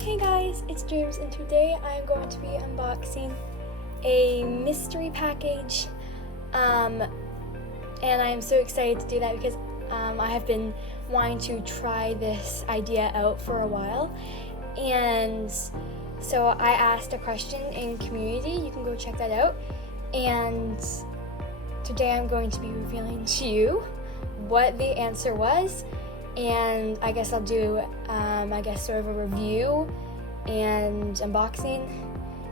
Hey guys, it's Dreams, and today I'm going to be unboxing a mystery package. And I am so excited to do that because I have been wanting to try this idea out for a while. And so I asked a question in community, you can go check that out. And today I'm going to be revealing to you what the answer was. And I guess I'll do, sort of a review and unboxing.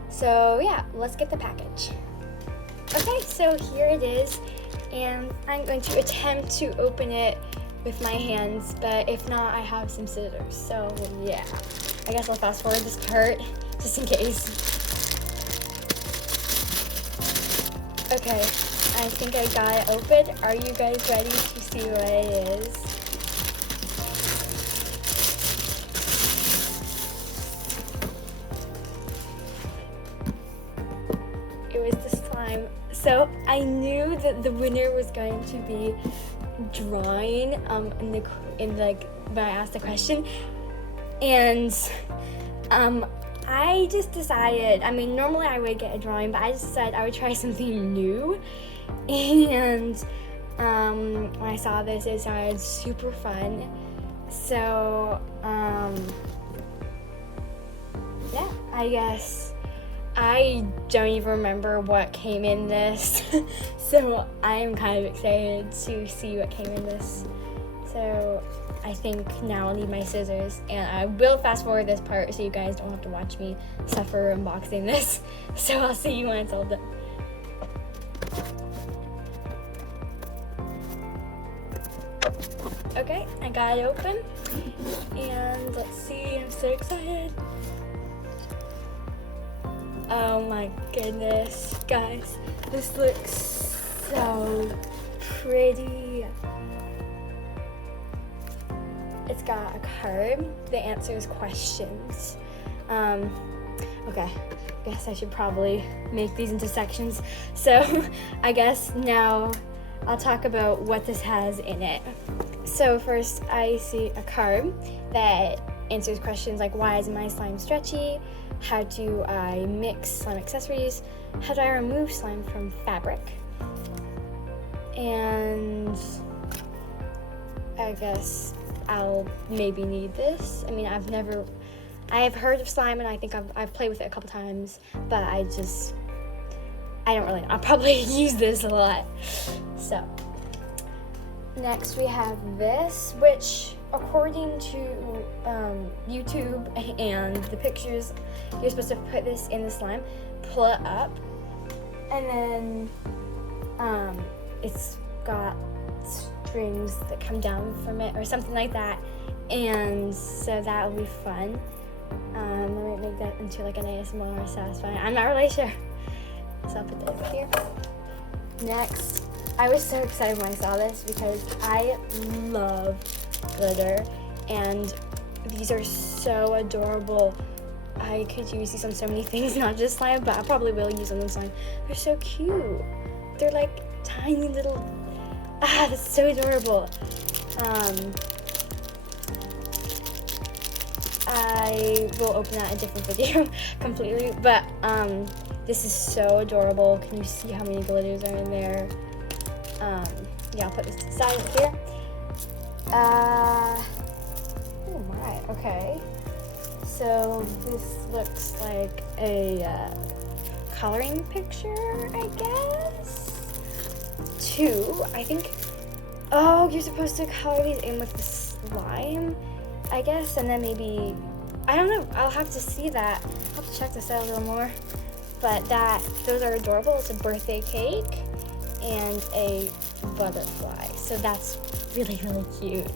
So yeah, let's get the package. Okay, so here it is, and I'm going to attempt to open it with my hands, but if not, I have some scissors. So yeah, I guess I'll fast forward this part just in case. Okay, I think I got it open. Are you guys ready to see what it is? It was the slime. So I knew that the winner was going to be drawing in when I asked the question, and I just decided. I mean, normally I would get a drawing, but I just decided I would try something new. And when I saw this, it sounded super fun. So yeah, I guess. I don't even remember what came in this, so I'm kind of excited to see what came in this. So I think now I'll need my scissors, and I will fast forward this part so you guys don't have to watch me suffer unboxing this. So I'll see you when it's all done. Okay, I got it open, and let's see, I'm so excited. Oh my goodness, guys, this looks so pretty. It's got a card that answers questions. Okay, I guess I should probably make these into sections. So I guess now I'll talk about what this has in it. So first I see a card that answers questions like, why is my slime stretchy? How do I mix slime accessories? How do I remove slime from fabric? And I guess I'll maybe need this. I mean, I have heard of slime, and I think I've played with it a couple times, but I don't really know. I'll probably use this a lot. So next we have this, which according to YouTube and the pictures, you're supposed to put this in the slime, pull it up, and then it's got strings that come down from it or something like that, and so that will be fun. Let me make that into like an ASMR satisfying. I'm not really sure. So I'll put that over here. Next, I was so excited when I saw this because I love glitter, and these are so adorable. I could use these on so many things, not just slime, but I probably will use them on slime. They're so cute. They're like tiny little, that's so adorable. I will open that in a different video completely, but this is so adorable. Can you see how many glitters are in there? Yeah, I'll put this to the side here. Oh my, okay. So this looks like a coloring picture, I guess. Two, I think. Oh, you're supposed to color these in with the slime, I guess, and then maybe, I don't know, I'll have to see that. I'll have to check this out a little more. But those are adorable. It's a birthday cake and a butterfly. So that's really, really cute.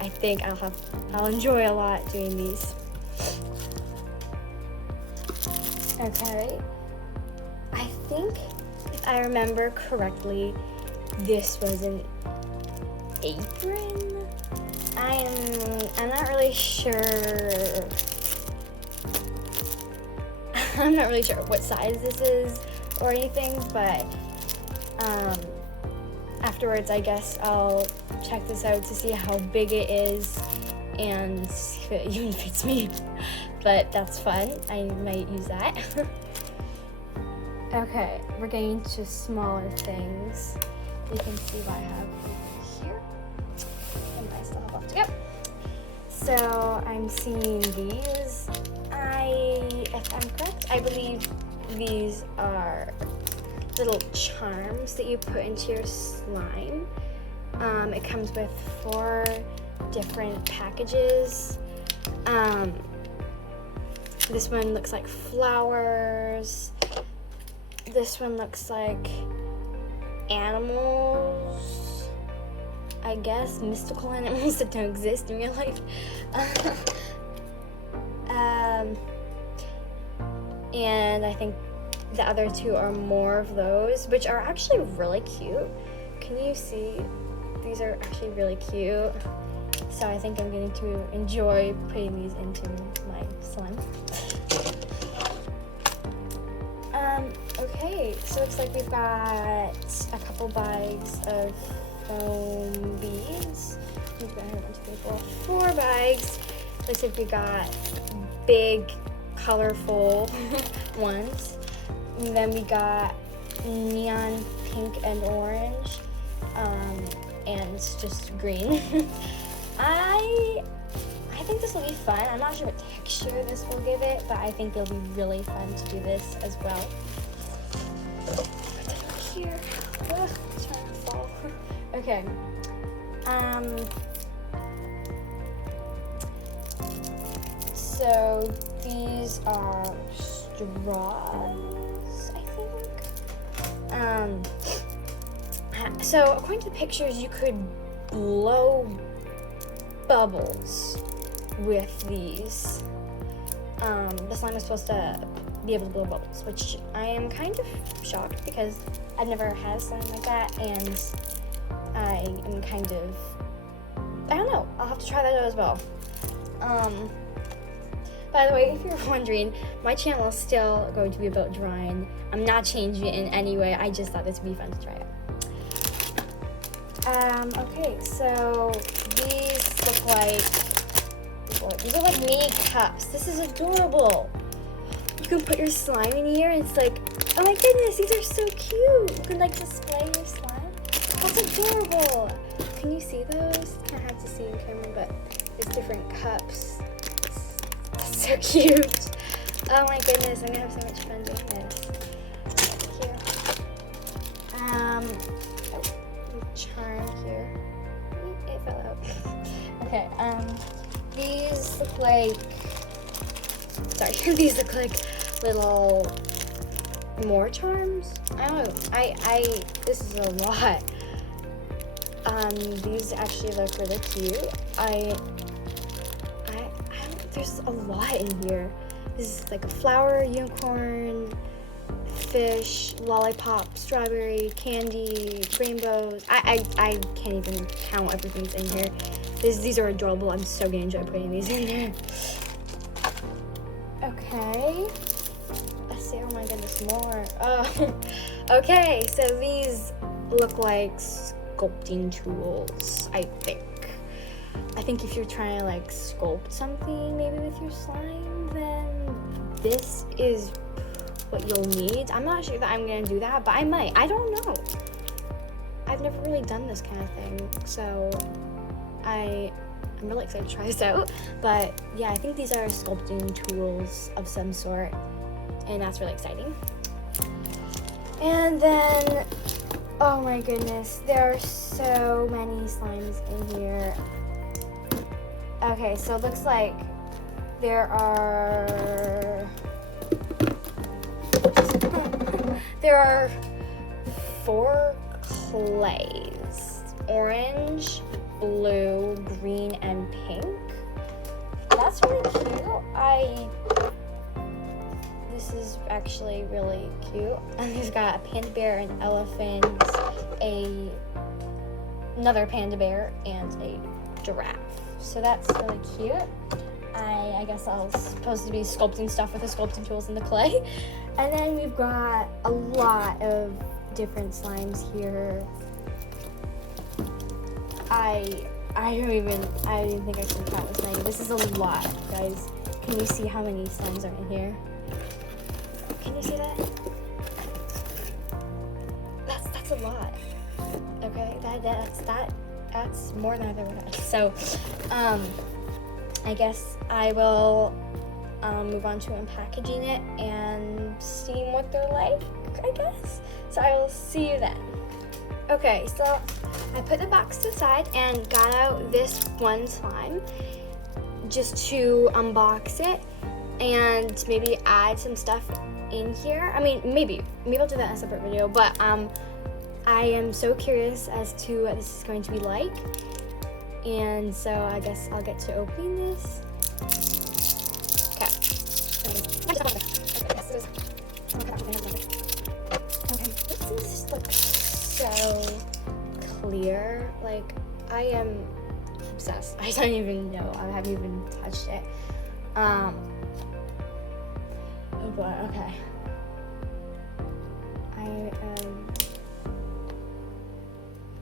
I think I'll enjoy a lot doing these. Okay. I think if I remember correctly, this was an apron. I'm not really sure. I'm not really sure what size this is or anything, but afterwards I guess I'll check this out to see how big it is and see if it even fits me. but that's fun. I might use that. Okay, we're getting to smaller things. You can see what I have here. And I still have left to go. So I'm seeing these. If I'm correct, I believe these are little charms that you put into your slime. It comes with 4 different packages. This one looks like flowers. This one looks like animals, I guess, mystical animals that don't exist in real life. And I think the other 2 are more of those, which are actually really cute. Can you see? These are actually really cute. So I think I'm going to enjoy putting these into my slime. Okay, so looks like we've got a couple bags of foam beads. 4 bags. Looks like we got big, colorful ones. And then we got neon pink and orange, and just green. I think this will be fun. I'm not sure what texture this will give it, but I think it'll be really fun to do this as well. Here. Ugh, it's trying to fall. Okay. So these are straws, I think. So according to the pictures, you could blow bubbles with these. The slime is supposed to be able to blow bubbles, which I am kind of shocked because I've never had a slime like that, and I am kind of, I don't know, I'll have to try that out as well. By the way, if you're wondering, my channel is still going to be about drawing. I'm not changing it in any way. I just thought this would be fun to try out. Okay, so these look like, these are like mini cups. This is adorable. You can put your slime in here and it's like, oh my goodness, these are so cute. You can like display your slime. That's adorable. Can you see those? I have to see in camera, but there's different cups. It's so cute. Oh my goodness, I'm gonna have so much fun doing this. Cute. Charm here. It fell out. Okay, these look like, sorry, these look like little more charms. I don't know. This is a lot. These actually look really cute. There's a lot in here. This is like a flower, unicorn, fish, lollipop, strawberry, candy, rainbows. I can't even count everything that's in here. These are adorable. I'm so gonna enjoy putting these in there. Okay. Let's see. Oh my goodness, more. Oh. Okay, so these look like sculpting tools, I think. I think if you're trying to like sculpt something maybe with your slime, then this is what you'll need. I'm not sure that I'm gonna do that, but I might. I don't know. I've never really done this kind of thing, so I'm really excited to try this out. But yeah, I think these are sculpting tools of some sort, and that's really exciting. And then, oh my goodness, there are so many slimes in here. Okay, so it looks like there are 4 clays: orange, blue, green, and pink. That's really cute. This is actually really cute. And he's got a panda bear, an elephant, another panda bear, and a giraffe. So that's really cute. I guess I was supposed to be sculpting stuff with the sculpting tools in the clay. And then we've got a lot of different slimes here. I didn't think I could count this many. This is a lot, guys. Can you see how many slimes are in here? Can you see that? That's a lot. Okay, that's more than I've ever had. So, I guess I will move on to unpackaging it and seeing what they're like, I guess. So I will see you then. Okay, so I put the box aside and got out this one slime just to unbox it and maybe add some stuff in here. I mean, maybe I'll do that in a separate video, but I am so curious as to what this is going to be like. And so I guess I'll get to opening this. Okay, this looks so clear. Like, I am obsessed. I don't even know. I haven't even touched it. Oh boy, okay.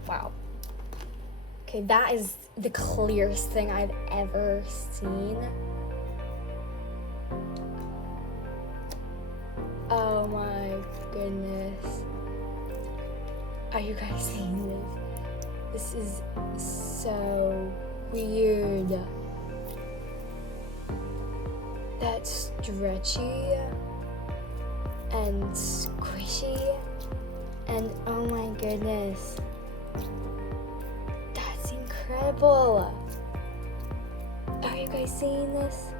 Wow. Okay, that is the clearest thing I've ever seen. Oh my goodness. Are you guys seeing this? This is so weird. That's stretchy and squishy, and oh my goodness, that's incredible. Are you guys seeing this?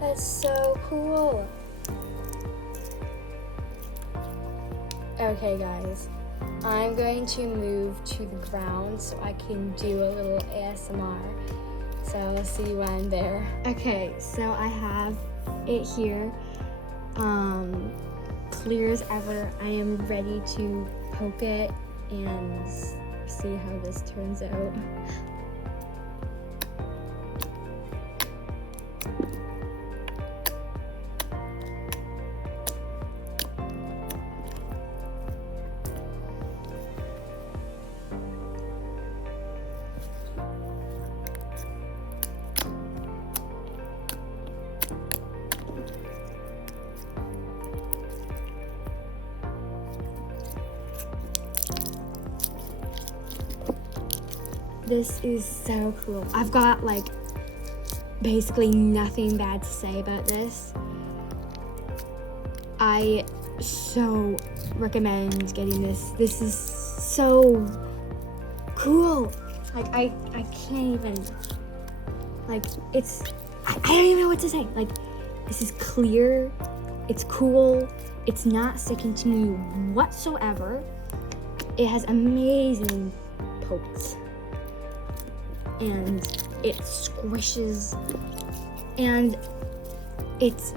That's so cool. Okay guys, I'm going to move to the ground so I can do a little ASMR. So I'll see you when I'm there. Okay, so I have it here, clear as ever. I am ready to poke it and see how this turns out. This is so cool. I've got like basically nothing bad to say about this. I so recommend getting this. This is so cool. Like I can't even, like, it's, I don't even know what to say. Like, this is clear, it's cool, it's not sticking to me whatsoever. It has amazing pokes. And it squishes, and it's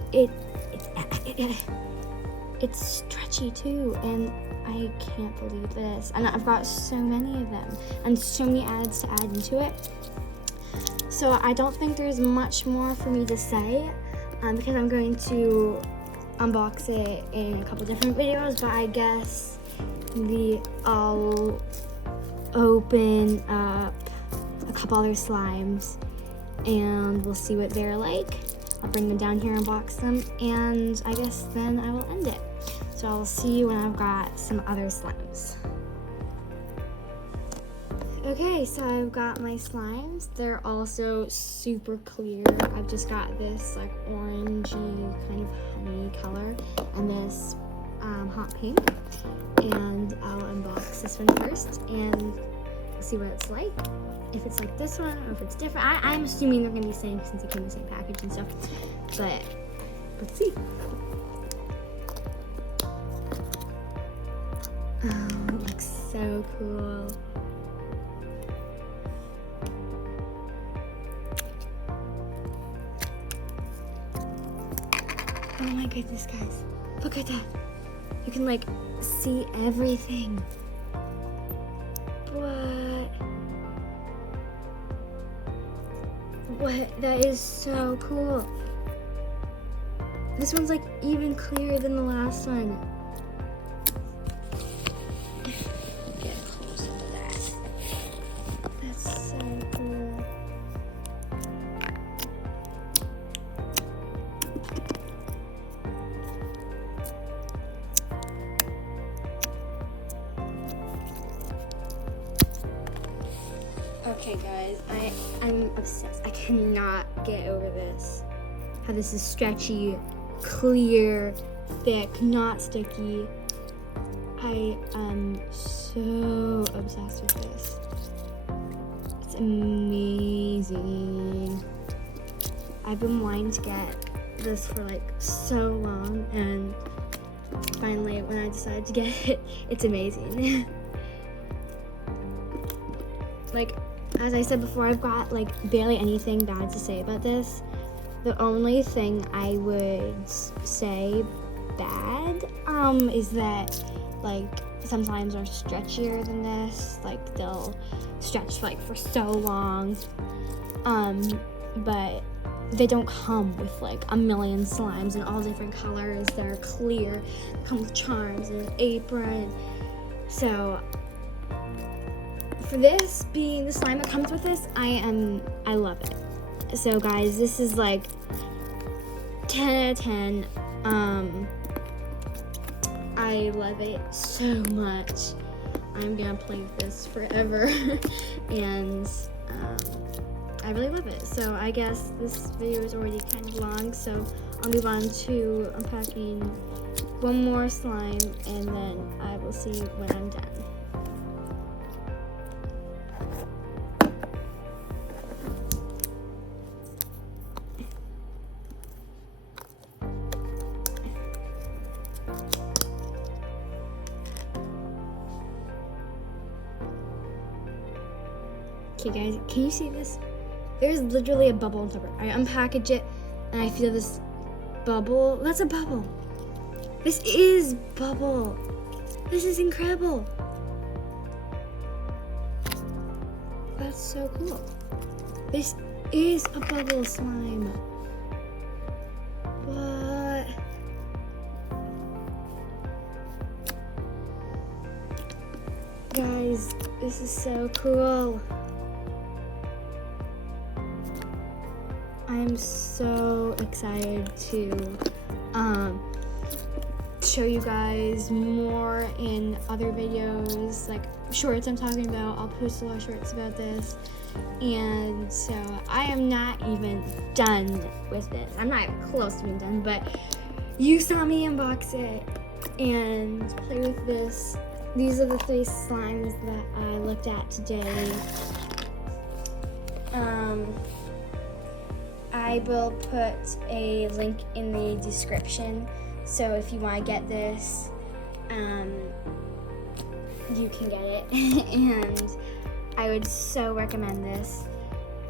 stretchy too, and I can't believe this. And I've got so many of them, and so many ads to add into it. So I don't think there's much more for me to say, because I'm going to unbox it in a couple different videos. But I guess I'll open up a couple other slimes and we'll see what they're like. I'll bring them down here and box them, and I guess then I will end it. So I'll see you when I've got some other slimes. Okay, so I've got my slimes. They're also super clear. I've just got this like orangey kind of honey color and this hot pink. And I'll unbox this one first and see what it's like. If it's like this one or if it's different. I'm assuming they're gonna be the same since they came in the same package and stuff. But let's see. Oh, it looks so cool. Oh my goodness, guys. Look at that. You can like see everything. What? That is so cool. This one's like even clearer than the last one. Get close to that. That's so cool. Okay guys, I'm obsessed. I cannot get over this. How this is stretchy, clear, thick, not sticky. I am so obsessed with this. It's amazing. I've been wanting to get this for like so long, and finally when I decided to get it, it's amazing. Like, as I said before, I've got like barely anything bad to say about this. The only thing I would say bad is that like sometimes are stretchier than this. Like they'll stretch like for so long. But they don't come with like a million slimes in all different colors that are clear. They come with charms and an apron. So for this being the slime that comes with this, I love it. So guys, this is like 10 out of 10. I love it so much. I'm gonna play with this forever. And I really love it. So I guess this video is already kind of long, so I'll move on to unpacking one more slime, and then I will see when I'm done. Okay guys, can you see this? There's literally a bubble on top of it. I unpackage it and I feel this bubble. That's a bubble. This is bubble. This is incredible. That's so cool. This is a bubble slime. What? Guys, this is so cool. I'm so excited to show you guys more in other videos, like shorts I'm talking about. I'll post a lot of shorts about this. And so I am not even done with this. I'm not even close to being done, but you saw me unbox it and play with this. These are the 3 slimes that I looked at today. I will put a link in the description, so if you want to get this, you can get it. And I would so recommend this.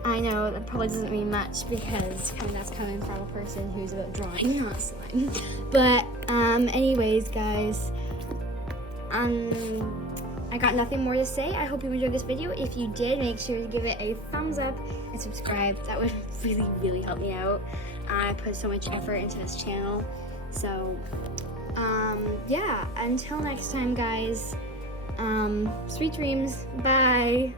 I know that probably doesn't mean much because that's coming from a person who's about drawing, not slime. But anyways, guys, I got nothing more to say. I hope you enjoyed this video. If you did, make sure to give it a thumbs up and subscribe. That would really, really help me out. I put so much effort into this channel. So, yeah, until next time, guys, sweet dreams. Bye.